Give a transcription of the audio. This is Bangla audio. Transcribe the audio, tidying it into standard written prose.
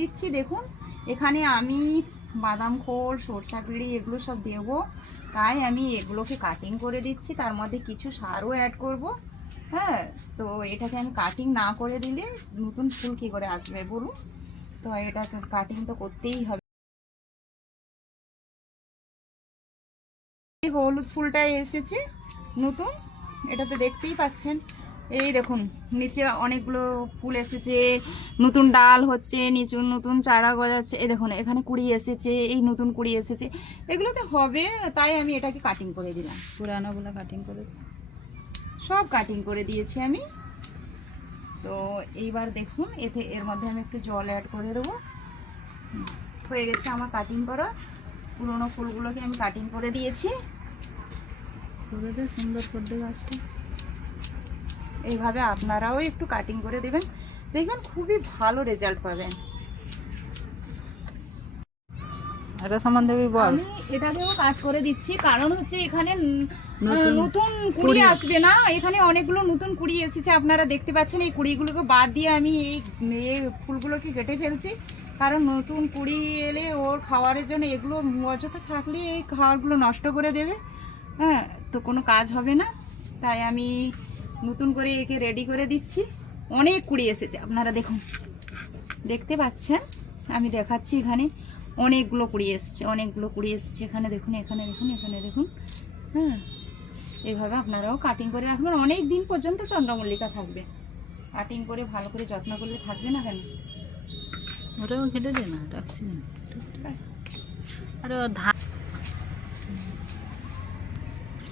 দিচ্ছি। দেখুন এখানে আমি বাদাম খোল, সরষা পিড়ি এগুলো সব দেবো, তাই আমি এগুলোকে কাটিং করে দিচ্ছি। তার মধ্যে কিছু সারও অ্যাড করব। হ্যাঁ, তো এটাকে আমি কাটিং না করে দিলে নতুন ফুল কী করে আসবে বলুন? তো এটা কাটিং তো করতেই হবে। এই হলুদ ফুলটা এসেছে নতুন, এটা তো দেখতেই পাচ্ছেন। এই দেখুন নিচে অনেকগুলো ফুল এসেছে, নতুন ডাল হচ্ছে, নিচু নতুন চারা গজাচ্ছে। এই দেখুন এখানে কুড়ি এসেছে, এই নতুন কুড়ি এসেছে, এগুলোতে হবে, তাই আমি এটাকে কাটিং করে দিলাম। পুরানোগুলো কাটিং করে সব কাটিং করে দিয়েছি আমি। তো এইবার দেখুন এর মধ্যে আমি একটু জল অ্যাড করে দেবো। হয়ে গেছে আমার কাটিং করা। পুরোনো ফুলগুলোকে আমি কাটিং করে দিয়েছি। করে সুন্দর করে দেবে গাছটা। এইভাবে আপনারাও একটু কাটিং করে দেবেন, দেখবেন খুবই ভালো রেজাল্ট পাবেন। এটা সম্বন্ধে বল। আমি এটাকেও কাজ করে দিচ্ছি, কারণ হচ্ছে এখানে নতুন কুড়ি আসবে না, এখানে অনেকগুলো নতুন কুড়ি এসেছে আপনারা দেখতে পাচ্ছেন। এই কুড়িগুলোকে বাদ দিয়ে আমি এই ফুলগুলোকে কেটে ফেলছি, কারণ নতুন কুড়ি এলে ওর খাওয়ারের জন্য এগুলো অযথা থাকলে এই খাওয়ারগুলো নষ্ট করে দেবে। হ্যাঁ, তো কোনো কাজ হবে না, তাই আমি নতুন করে একে রেডি করে দিচ্ছি। অনেক কুড়ি এসেছে আপনারা দেখুন, দেখতে পাচ্ছেন, আমি দেখাচ্ছি। এখানে অনেকগুলো কুড়ি এসেছে, অনেকগুলো কুড়ি এসেছে। এখানে দেখুন, এখানে দেখুন, এখানে দেখুন। হ্যাঁ, এইভাবে আপনারাও কাটিং করে রাখবেন, অনেক দিন পর্যন্ত চন্দ্রমল্লিকা থাকবে। কাটিং করে ভালো করে যত্ন করলে থাকবে না কেন? ওটাও কেটে দে না, রাখছি না। আরে ধান